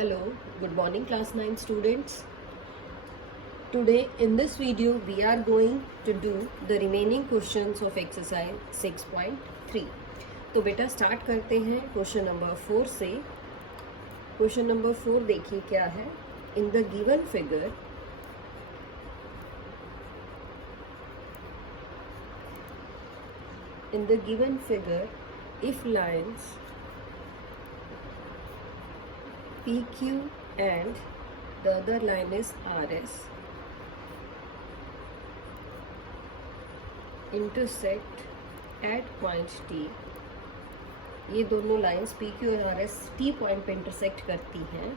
Hello, good morning class 9 students. Today in this video we are going to do the remaining questions of exercise 6.3. तो बेटा start करते हैं question number 4 से. Question number 4 देखिए क्या है. In the given figure if lines PQ and the other line is RS intersect at point T. ये दोनों लाइंस PQ और RS T पॉइंट पे इंटरसेक्ट करती हैं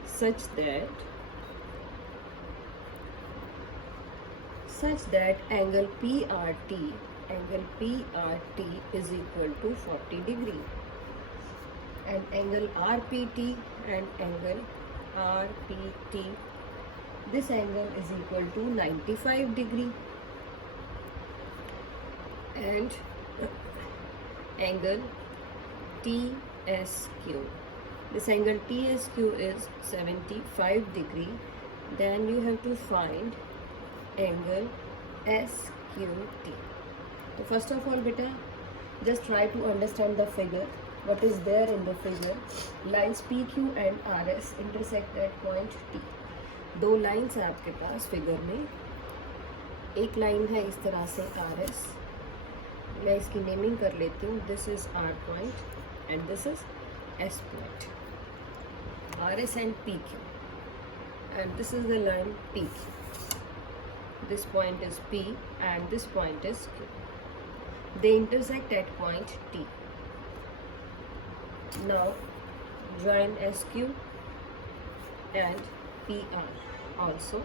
such that angle PRT is equal to 40 degree and angle RPT and angle RPT, this angle is equal to 95 degree and angle TSQ, this angle TSQ is 75 degree. Then you have to find angle SQT. So first of all beta, just try to understand the figure. What is there in the figure? Lines PQ and RS intersect at point T. दो lines है आपके पास figure में. एक line है इस तरह से RS, मैं इसकी नेमिंग कर लेती हूँ. This is R point and this is S point. RS and PQ, and this is the line PQ. This point is P and this point is Q. They intersect at point T. Now join SQ and PR also,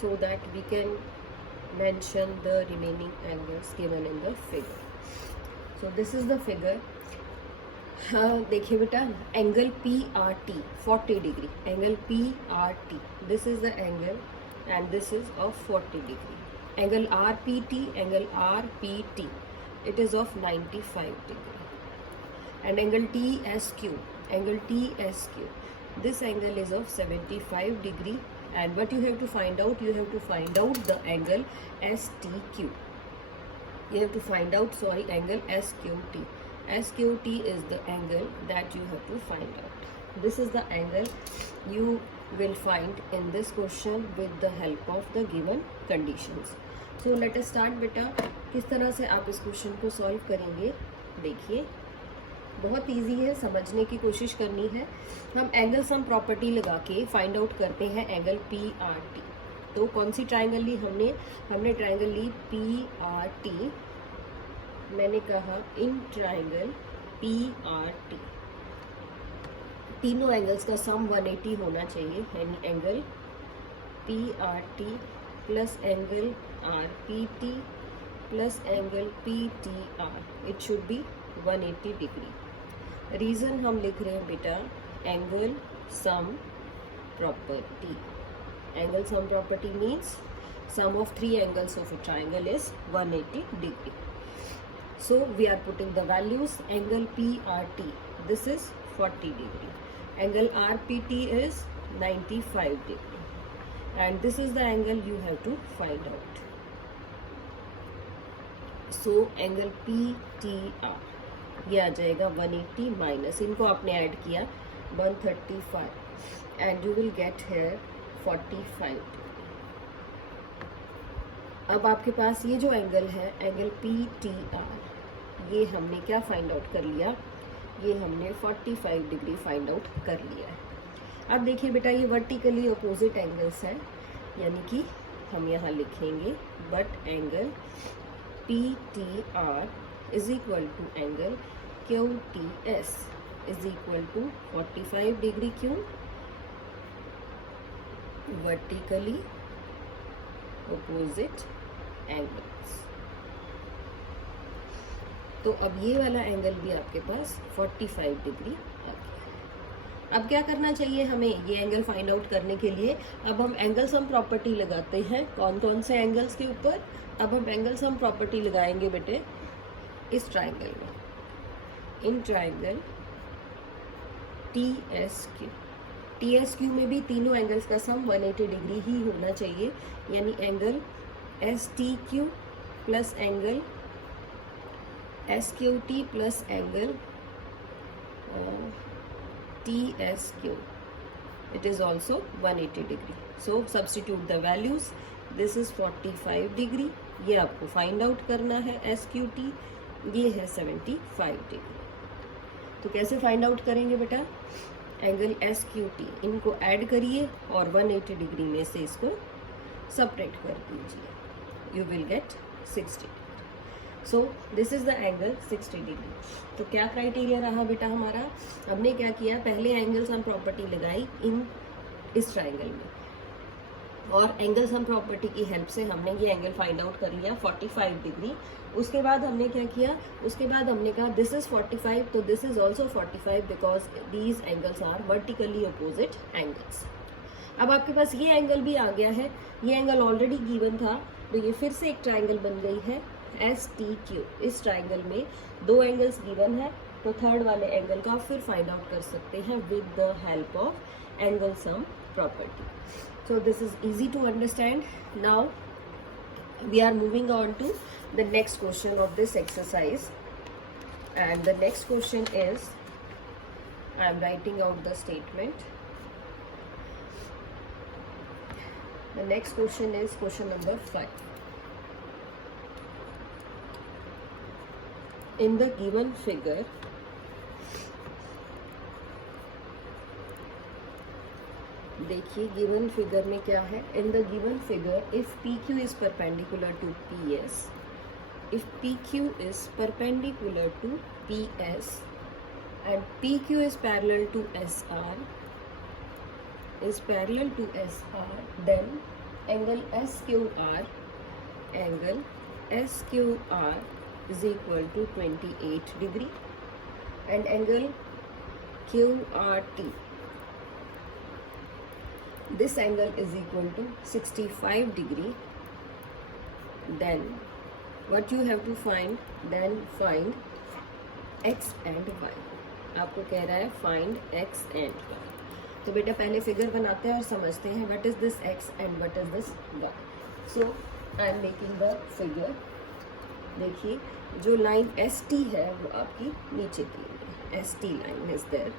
so that we can mention the remaining angles given in the figure. So this is the figure. देखिए बेटा, angle PRT 40 degree, angle PRT, this is the angle and this is of 40 degree. Angle RPT, it is of 95 degree. And angle TSQ, this angle is of 75 degree. And what you have to find out? You have to find out the angle STQ. You have to find out, angle SQT. SQT is the angle that you have to find out. This is the angle you will find in this question with the help of the given conditions. So let us start बेटा. किस तरह से आप इस question को solve करेंगे देखिए. बहुत इजी है, समझने की कोशिश करनी है. हम एंगल सम प्रॉपर्टी लगा के फाइंड आउट करते हैं एंगल PRT. तो कौन सी ट्राइंगल ली हमने ट्राइंगल ली PRT. मैंने कहा इन ट्राइंगल PRT तीनों एंगल्स का सम 180 होना चाहिए. यानी angle PRT plus angle RPT plus angle PTR, it should be 180 degree. Reason हम लिख रहे हैं बेटा angle sum property. Angle sum property means sum of three angles of a triangle is 180 degree. So we are putting the values. Angle PRT, this is 40 degree. Angle RPT is 95 degree. And this is the angle you have to find out. So angle PTR, ये आ जाएगा 180 minus, इनको आपने add किया 135 and you will get here 45 degree. अब आपके पास ये जो angle है एंगल PTR, ये हमने क्या फाइंड आउट कर लिया? ये हमने 45 डिग्री फाइंड आउट कर लिया है. अब देखिए बेटा, ये वर्टिकली अपोजिट एंगल्स हैं, यानी कि हम यहाँ लिखेंगे but angle PTR is equal to angle QTS is equal to 45 degree. क्यों? Vertically opposite angles. तो अब ये वाला एंगल भी आपके पास 45 डिग्री आ गया. अब क्या करना चाहिए हमें ये एंगल फाइंड आउट करने के लिए? अब हम एंगल सम प्रॉपर्टी लगाते हैं. कौन कौन से एंगल्स के ऊपर? अब हम एंगल सम प्रॉपर्टी लगाएंगे बेटे इस ट्राइंगल में. In triangle TSQ, T S Q में भी तीनों एंगल्स का सम 180 डिग्री ही होना चाहिए, यानी angle S T Q plus angle S Q T plus angle T S Q, it is also 180 degree. So substitute the values. This is 45 degree, ये आपको find out करना है एस क्यू टी, ये है 75 degree. तो कैसे find out करेंगे बेटा, एंगल एस क्यू टी इनको ऐड करिए और 180 डिग्री में से इसको सेपरेट कर दीजिए, you will get 60। So this is the angle 60 degree. तो क्या क्राइटेरिया रहा बेटा हमारा, हमने क्या किया, पहले एंगल सम प्रॉपर्टी लगाई इस ट्राइंगल में, और एंगल सम प्रॉपर्टी की हेल्प से हमने ये एंगल फाइंड आउट कर लिया 45 डिग्री। उसके बाद हमने क्या किया, उसके बाद हमने कहा दिस इज 45, तो this is also 45 because these angles are vertically opposite angles. अब आपके पास ये एंगल भी आ गया है, ये एंगल ऑलरेडी गिवन था, तो ये फिर से एक ट्राइंगल बन गई है एस टी क्यू। इस ट्राइंगल में दो एंगल्स गिवन है, तो थर्ड वाले एंगल का फिर फाइंड आउट कर सकते हैं with the help of angle sum property. So this is easy to understand. Now we are moving on to the next question of this exercise, and the next question is, I am writing out the statement. The next question is question number 5. In the given figure, देखिए given figure में क्या है, in the given figure if P Q is perpendicular to P S, if P Q is perpendicular to P S and P Q is parallel to S R, is parallel to SR, then angle SQR is equal to 28 degree, and angle QRT, this angle is equal to 65 degree. Then what you have to find, then find X and Y। आपको कह रहा है find X and Y। तो बेटा पहले figure बनाते हैं और समझते हैं what is this X and what is this Y. So I am making the figure. देखिए जो लाइन एस टी है वो आपकी नीचे दी है, S T line is there,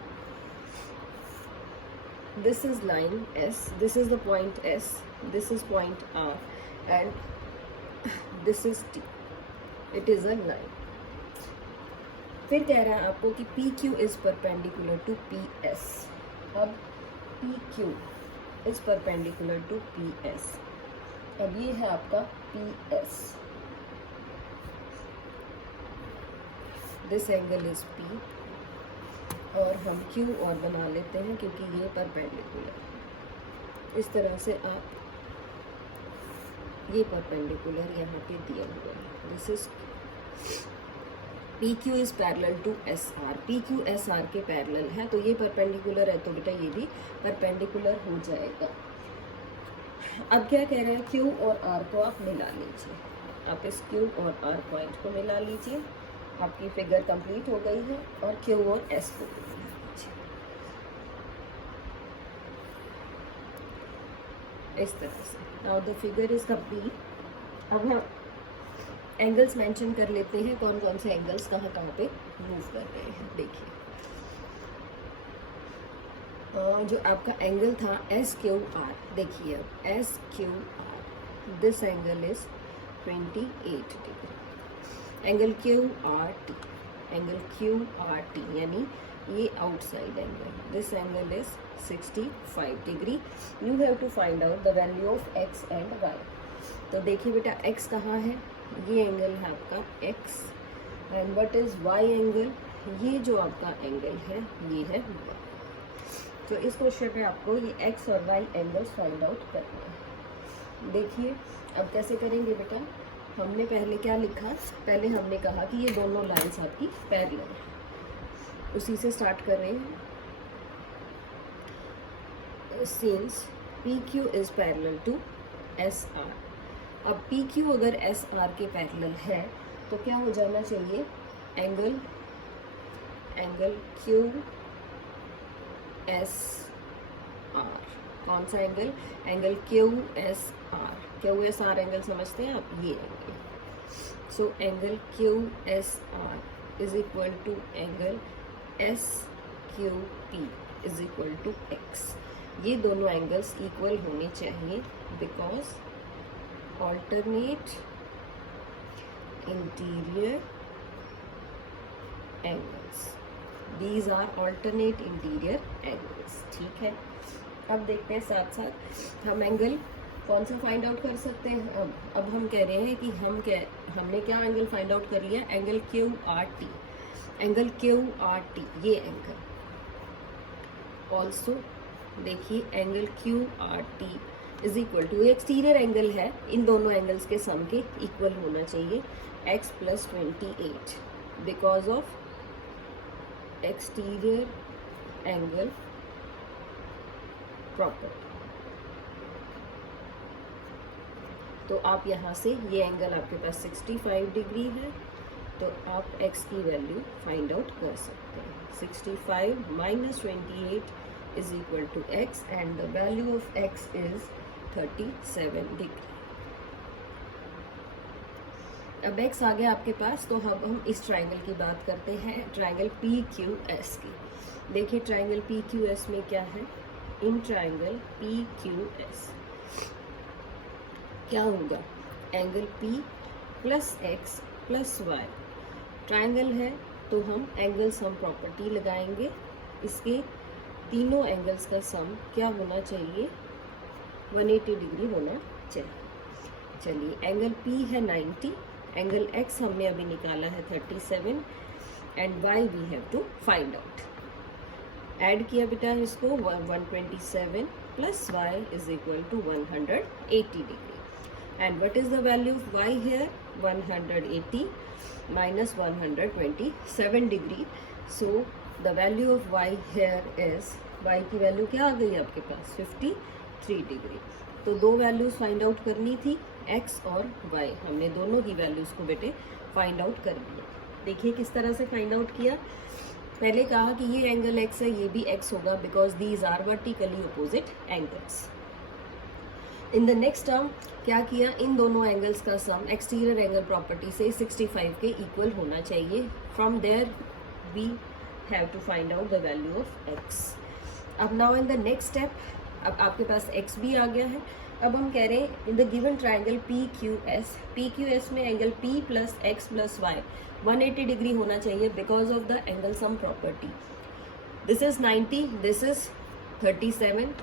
this is line S, this is the point S, this is point R and this is T, it is a line. फिर कह रहा है आपको कि P Q is perpendicular to P S. अब P Q is perpendicular to P S, अब ये है आपका P S, this angle is P, और हम क्यू और बना लेते हैं क्योंकि ये परपेंडिकुलर है। इस तरह से आप ये परपेंडिकुलर यहाँ पे दिया हुआ है, this is P Q is parallel to S R, P Q S R के पैरेलल है, तो ये परपेंडिकुलर है, तो बेटा ये भी परपेंडिकुलर हो जाएगा। अब क्या कह रहे हैं, क्यू और आर को आप मिला लीजिए, आप इस क्यू और आर पॉइंट को मिला लीजिए, आपकी फिगर कंप्लीट हो गई है, और क्यू और एस को मिला लीजिए इस तरह से। Now the figure is complete. अब हम एंगल्स मेंशन कर लेते हैं, कौन कौन से एंगल्स कहाँ कहाँ पे मूव कर रहे हैं। देखिए जो आपका एंगल था एस क्यू आर, देखिए अब S Q R, this angle is 28 degree. Angle Q R T, angle Q R T यानी ये outside angle, this angle is 65 degree. You have to find out the value of X and Y. तो देखिए बेटा x कहाँ है, ये angle है आपका x, and what is y angle, ये जो आपका एंगल है ये है y। तो इस क्वेश्चन में आपको ये x और y एंगल्स फाइंड आउट करना है। देखिए अब कैसे करेंगे बेटा, हमने पहले क्या लिखा, पहले हमने कहा कि ये दोनों लाइंस आपकी पैरेलल है, उसी से स्टार्ट कर रहे हैं। Since P Q is parallel to S R, अब पी क्यू अगर एस आर के पैरेलल है तो क्या हो जाना चाहिए, एंगल क्यू एस कौन सा angle? Angle Q S R. Q S R angle समझते हैं आप? ये angle. So angle Q S R is equal to angle S Q P is equal to X. ये दोनों एंगल्स इक्वल होने चाहिए because alternate interior angles, these are alternate interior angles. ठीक है, अब देखते हैं साथ साथ हम एंगल कौन सा फाइंड आउट कर सकते हैं। अब हम कह रहे हैं कि हमने क्या एंगल फाइंड आउट कर लिया? Angle Q R T. Angle Q R T ये एंगल। ऑल्सो देखिए angle Q R T is equal to, exterior angle है, इन दोनों एंगल्स के सम के इक्वल होना चाहिए x + 28 because of exterior angle property. तो आप यहाँ से ये एंगल आपके पास 65 डिग्री है, तो आप x की वैल्यू फाइंड आउट कर सकते हैं। 65 - 28 is equal to x and the value of x is 37 degree. अब x आ गया आपके पास, तो अब हम इस ट्राइंगल की बात करते हैं, ट्राइंगल पी क्यू एस की। देखिए ट्राइंगल पी क्यू एस में क्या है? In triangle P Q S क्या होगा? Angle P + x + y triangle है, तो हम एंगल सम प्रॉपर्टी लगाएंगे। इसके तीनों एंगल्स का सम क्या होना चाहिए? 180 डिग्री होना चाहिए। चलिए एंगल P है 90, एंगल x हमने अभी निकाला है 37 and y we have to find out. Add किया बेटा इसको 127 + y is equal to 180 degree. And what is the value of y here? 180 minus 127 degree. So the value of y here is, y की value क्या आ गई आपके पास? 53 degree. तो दो values find out करनी थी, x और y। हमने दोनों की वैल्यूज को बेटे फाइंड आउट कर लिया। देखिए किस तरह से फाइंड आउट किया। पहले कहा कि ये एंगल x है, ये भी x होगा because these are vertically opposite angles. In the next term क्या किया? इन दोनों एंगल्स का सम एक्सटीरियर एंगल प्रॉपर्टी से 65 के इक्वल होना चाहिए। From there we have to find out the value of x। अब now in the next step, अब आपके पास x भी आ गया है। अब हम कह रहे हैं in the given triangle P Q S में angle P + x + y 180 degree होना चाहिए because of the angle sum property. This is 90, this is 37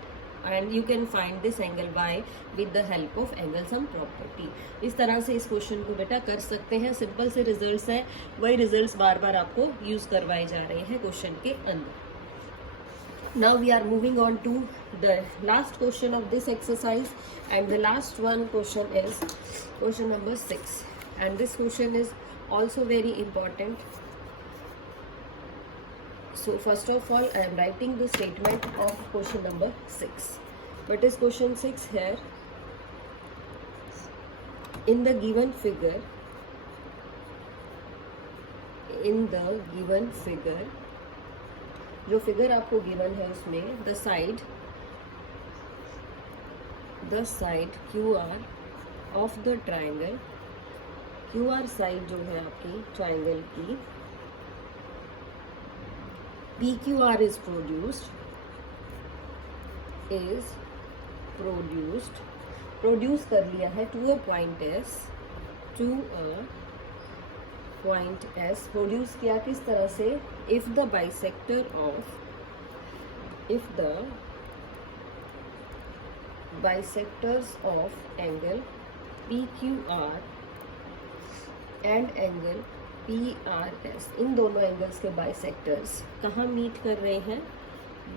and you can find this angle y with the help of angle sum property। इस तरह से इस question को बेटा कर सकते हैं। सिंपल से रिजल्ट्स हैं, वही रिजल्ट्स बार बार आपको यूज करवाए जा रहे हैं क्वेश्चन के अंदर। Now we are moving on to the last question of this exercise and the last one question is question number 6 and this question is also very important. So first of all I am writing the statement of question number 6. What is question 6 here? In the given figure, जो figure आपको given है उसमें the side QR of the triangle, QR side जो है आपकी triangle की PQR is produced कर लिया है to a point S, produce किया किस तरह से? if the bisectors of angle PQR and angle PRS, इन दोनों एंगल्स के बाइसेक्टर्स कहाँ मीट कर रहे हैं?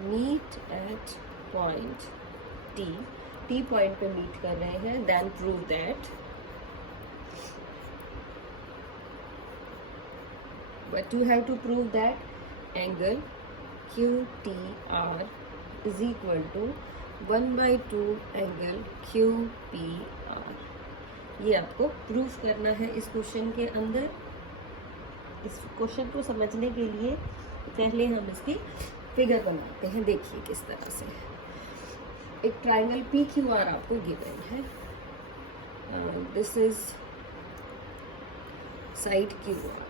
Meet at point T point पे मीट कर रहे हैं। Then prove that but you have to prove that angle QTR is equal to 1/2 angle QPR। ये आपको प्रूफ करना है इस क्वेश्चन के अंदर। इस क्वेश्चन को समझने के लिए पहले हम इसकी फिगर बनाते हैं। देखिए किस तरह से एक ट्राइंगल पी क्यू आर आपको गिवन है, this is side Q R,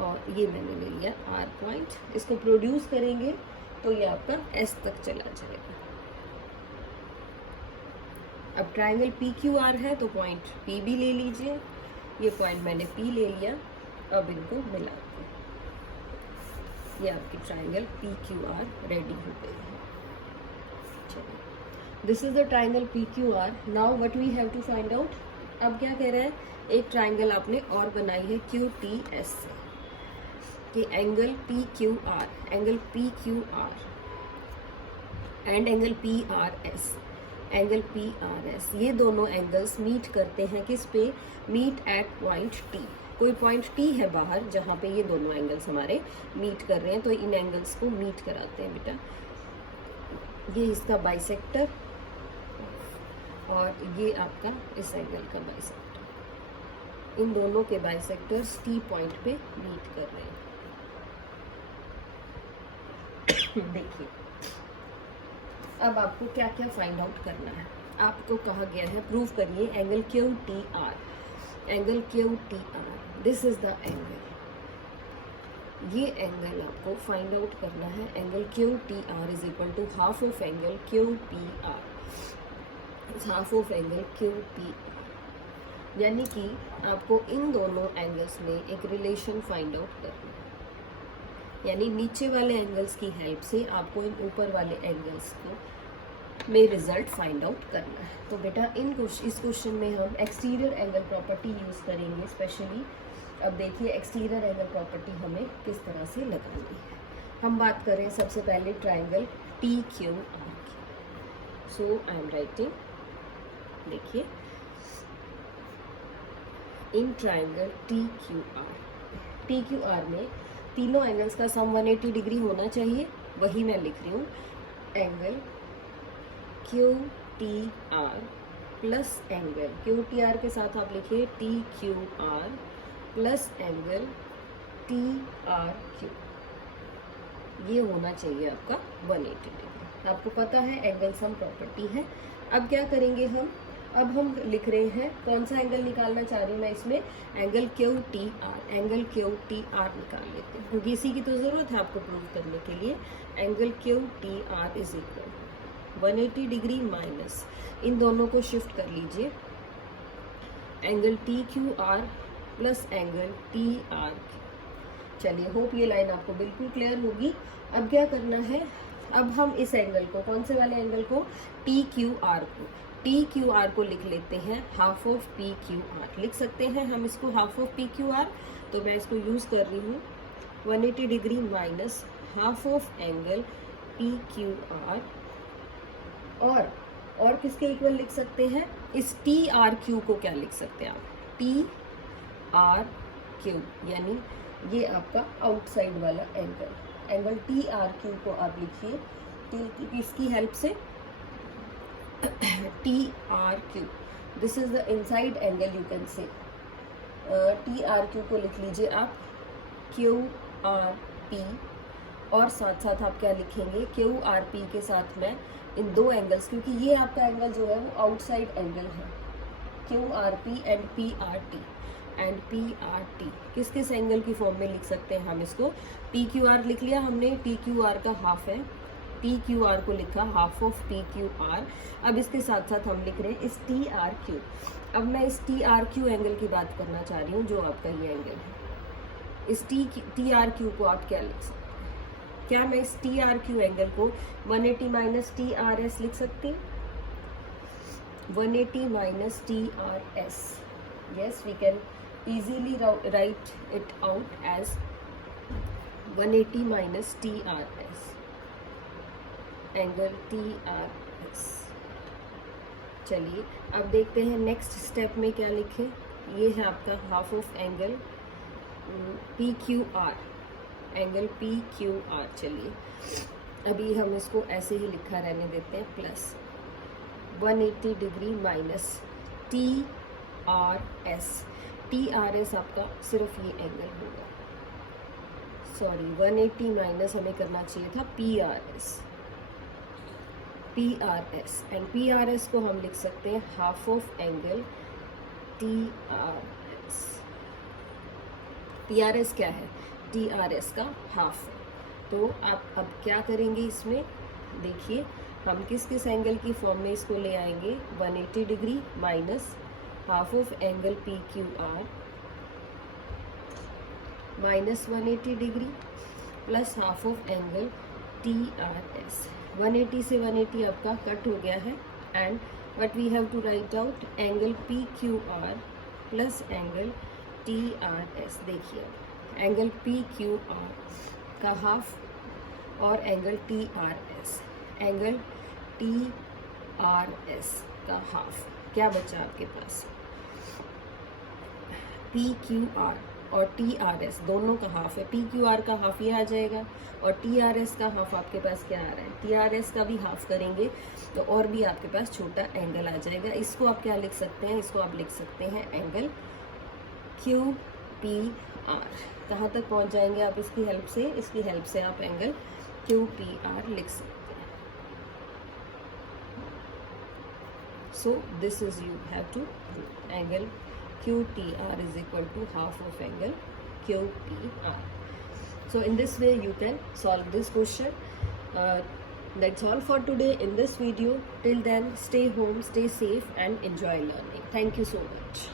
और ये मैंने ले लिया आर पॉइंट। इसको प्रोड्यूस करेंगे तो ये आपका एस तक चला जाएगा। अब ट्राइंगल पी क्यू आर है तो पॉइंट पी भी ले लीजिए, ये पॉइंट मैंने पी ले लिया। अब इनको मिला दो, ये आपकी triangle P Q R ready हो गई है। चलिए, this is the triangle P Q R. Now what we have to find out. अब क्या कह रहा है, एक ट्राइंगल आपने और बनाई है क्यू टी एस से, कि angle P Q are, angle P Q are and angle P R S, angle P R S, ये दोनों एंगल्स मीट करते हैं किस पे, मीट एट पॉइंट टी। कोई पॉइंट टी है बाहर जहाँ पे ये दोनों एंगल्स हमारे मीट कर रहे हैं, तो इन एंगल्स को मीट कराते हैं बेटा। ये इसका बाइसेक्टर और ये आपका इस एंगल का बाइसेक्टर, इन दोनों के बाइसेक्टर्स टी पॉइंट पे मीट कर रहे हैं। देखिए, अब आपको क्या क्या फाइंड आउट करना है। आपको कहा गया है प्रूव करिए angle Q T R, angle Q T R, this is the angle. ये एंगल आपको फाइंड आउट करना है। Angle Q T R is equal to half of angle Q P R, half of angle Q P R, यानी कि आपको इन दोनों angles में एक रिलेशन फाइंड आउट करना है। यानी नीचे वाले एंगल्स की हेल्प से आपको इन ऊपर वाले एंगल्स को में रिजल्ट फाइंड आउट करना है। तो बेटा इस क्वेश्चन में हम एक्सटीरियर एंगल प्रॉपर्टी यूज़ करेंगे स्पेशली। अब देखिए एक्सटीरियर एंगल प्रॉपर्टी हमें किस तरह से लगानी है। हम बात करें सबसे पहले ट्राइंगल टी क्यू आर की। सो आई एम राइटिंग, देखिए in triangle T Q are में तीनों एंगल्स का सम 180 डिग्री होना चाहिए, वही मैं लिख रही हूँ। Angle Q T are plus angle Q T are के साथ आप लिखिए T Q R plus angle T R Q, ये होना चाहिए आपका 180 डिग्री। आपको पता है एंगल सम प्रॉपर्टी है। अब क्या करेंगे अब हम लिख रहे हैं कौन सा एंगल निकालना चाह रही हूँ मैं इसमें, angle Q T R, angle Q T are निकाल लेते हैं क्योंकि इसी की तो ज़रूरत है आपको प्रूव करने के लिए। Angle Q T R is equal 180 degree minus, इन दोनों को शिफ्ट कर लीजिए, angle T Q R plus angle T R Q. चलिए, होप ये लाइन आपको बिल्कुल क्लियर होगी। अब क्या करना है, अब हम इस एंगल को, कौन से वाले एंगल को, टी क्यू आर को लिख लेते हैं half of P Q are. लिख सकते हैं हम इसको half of P Q are, तो मैं इसको यूज़ कर रही हूँ 180 degree minus half of angle P Q are, और किसके इक्वल लिख सकते हैं, इस टी आर क्यू को क्या लिख सकते हैं आप, टी आर क्यू, यानी ये आपका आउटसाइड वाला एंगल टी आर क्यू को आप लिखिए इसकी हेल्प से T R Q, this is the inside angle, you can say T R Q को लिख लीजिए आप क्यू आर पी, और साथ साथ आप क्या लिखेंगे, क्यू आर पी के साथ में इन दो एंगल्स, क्योंकि ये आपका एंगल जो है वो आउटसाइड एंगल है, Q R P and P R T, किस किस एंगल की फॉर्म में लिख सकते हैं हम इसको, पी क्यू आर लिख लिया हमने, टी क्यू आर का हाफ है, टी क्यू आर को लिखा half of P Q are. अब इसके साथ साथ हम लिख रहे हैं इस टी आर क्यू। अब मैं इस टी आर क्यू एंगल की बात करना चाह रही हूँ जो आपका ये एंगल है। इस टी आर क्यू को आप क्या लिख सकते हैं, क्या मैं इस टी आर क्यू एंगल को 180 माइनस टी आर एस लिख सकती हूँ, 180 minus T R S, yes we can easily write it out as 180 minus TRS, angle TRS। चलिए अब देखते हैं नेक्स्ट स्टेप में क्या लिखें। ये है आपका half of angle PQR, angle PQR। चलिए अभी हम इसको ऐसे ही लिखा रहने देते हैं, प्लस 180 डिग्री माइनस TRS आपका सिर्फ ये एंगल होगा, सॉरी 180 माइनस हमें करना चाहिए था PRS, PRS, एंड PRS को हम लिख सकते हैं half of angle TRS। PRS क्या है? TRS का हाफ है। तो आप अब क्या करेंगे इसमें, देखिए हम किस किस एंगल की फॉर्म में इसको ले आएंगे, 180 degree minus half of angle PQR minus 180 degree plus half of angle TRS। 180 से 180 आपका कट हो गया है, and what we have to write out angle PQR plus angle TRS। देखिए एंगल PQR का हाफ और एंगल TRS, एंगल TRS का half, क्या बचा आपके पास, PQR और TRS दोनों का हाफ है। PQR का हाफ ये आ जाएगा और TRS का हाफ आपके पास क्या आ रहा है, TRS का भी हाफ करेंगे तो और भी आपके पास छोटा एंगल आ जाएगा। इसको आप क्या लिख सकते हैं, इसको आप लिख सकते हैं एंगल QPR। कहाँ तक पहुँच जाएंगे आप इसकी हेल्प से, इसकी हेल्प से आप एंगल QPR लिख सकते हैं। So this is you have to angle QTR is equal to half of angle QPR. So in this way you can solve this question. That's all for today in this video. Till then, stay home, stay safe and enjoy learning. Thank you so much.